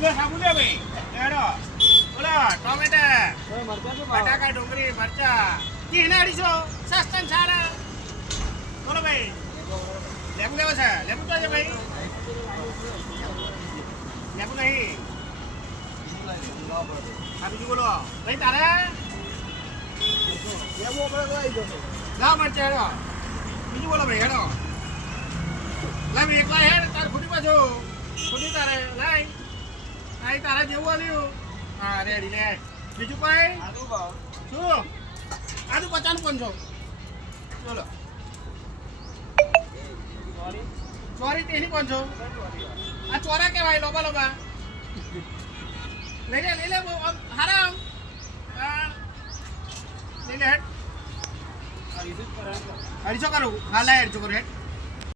લે સાબુ લે ભાઈ એડો બોલો ટોમેટા બટાકા ડુંગળી મરચા કી 250 સસ્તા સારા બોલો ભાઈ લેબુ લેવો છે લેબુ તો છે ભાઈ લેબુ નહીં આ બીજું બોલો ભાઈ તારે લેબુ લાવ મરચા હેડો બીજું બોલો ભાઈ હેડો લાવ એકલા હેડ તાર ખુદી પાછો ખુદી તારે લાઈ આઈ તારે જેવું આલ્યું હા રેડી લે બીજું કોઈ શું આદુ 50 500 બોલો ચોરી તેની 500 આ ચોરા કેવાય લોબા લોબા લઈ લે હારા હા લઈ લે હેડ 250 કરું હા લે 250 કરું હેડ